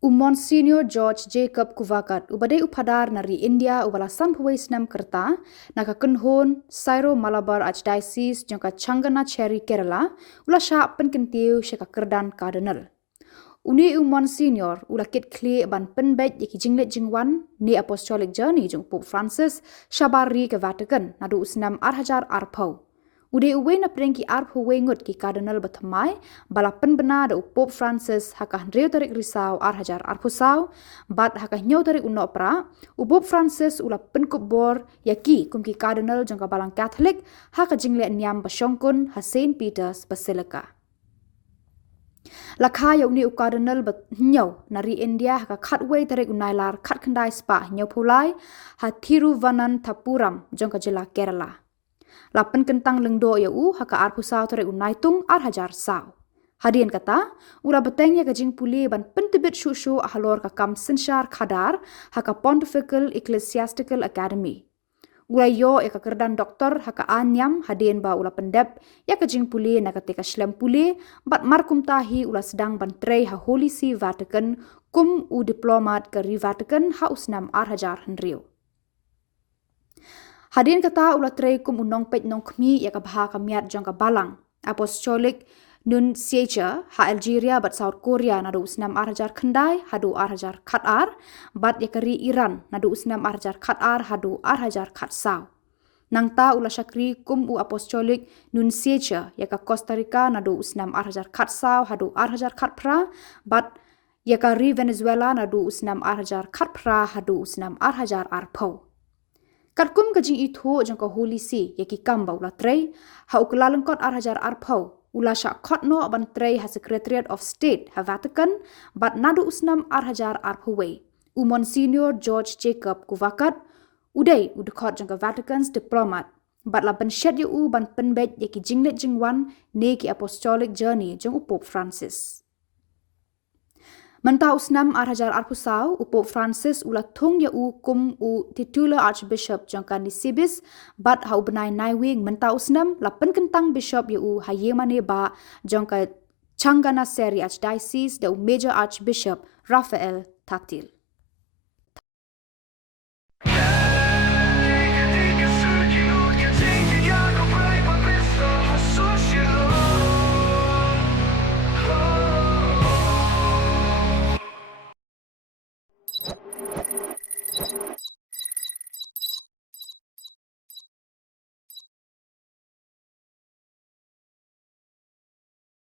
Monsignor George Jacob Koovakad ubadai phadar nari India ubalasan huwei snem kerta naka kynhun Syro-Malabar Archdiocese jong Changanacherry Kerala ula shah pynkyntiew sheka kyrdan Cardinal. Uni Monsignor ula kitkhlieh ban pynbeit yaki jingleit jingwan ni apostolic journey jong Pope Francis shabar ke Vatican naduh snem arhajar arpau. Udei uwei napdeng ki uwei ngut ki Cardinal thymmai bala pynbna da Pope Francis hakah nreu tarik risau arhajar arpusau bat hakah nyau tarik unno pra Pope Francis ula pynkubor yaki kum ki Cardinal jong Balang Katholic hakah jingleit Niam basyongkun St. Peter's Basilica. Lakha ya uni Cardinal nyau nari India hakah khatwei tarik unailar khat khandai spa nyau pulai ha Thiruvananthapuram jong jila Kerala. Lapan kentang lengdo ya haka arpusau tarik unaitung arhajar sau. Hadian kata, ula beteng ya kajing puli ban pynbeit shushu ahalor kakam sinshar phadar haka Pontifical Ecclesiastical Academy. Ula yo ya kyrdan doktor haka Ain Niam hadian ba ula pendep ya kajing puli na ketika shlem puli bat markum tahi ula sedang ban trei ha Holy See Vatican kum diplomat ke Vatican ha usnam arhajar henriu. Hadirin kata ulat trei kum unong pet nong kmi ya kabha kamiat jong Balang apostolic nunciature ha Algeria bat South Korea nadu usnam arhajar khandai hadu arhajar khatar bat yakari Iran nadu usnam arhajar khatar hadu arhajar khatsau. Nangta ula syakri kum apostolic nunciature ya ka Costa Rica nadu usnam arhajar khatsau hadu arhajar khatpra bat yakari Venezuela nadu usnam arhajar khatpra hadu usnam arhajar arpau. Karkum kajing itu jangka Holy See yaki kamba ula trei ha uklalengkot arhajar arpau ula syak khotno ban trei ha Secretariat of State ha Vatican bat nadu usnam arhajar arpawei Monsignor George Jacob Koovakad udei udekot jangka Vatican's diplomat bat la ban syed ban pynbeit yaki jingleit jingwan ne ki apostolic journey jong Pope Francis. Mentau usnam arhajar arpusau Pope Francis ula thung ya kum titular Archbishop jongkan di Sibis bat ha benai naiwing mentau usnam la penkentang bishop ya hayemane ba jongka Changanacherry Archdiocese da Major Archbishop Raphael Tatil.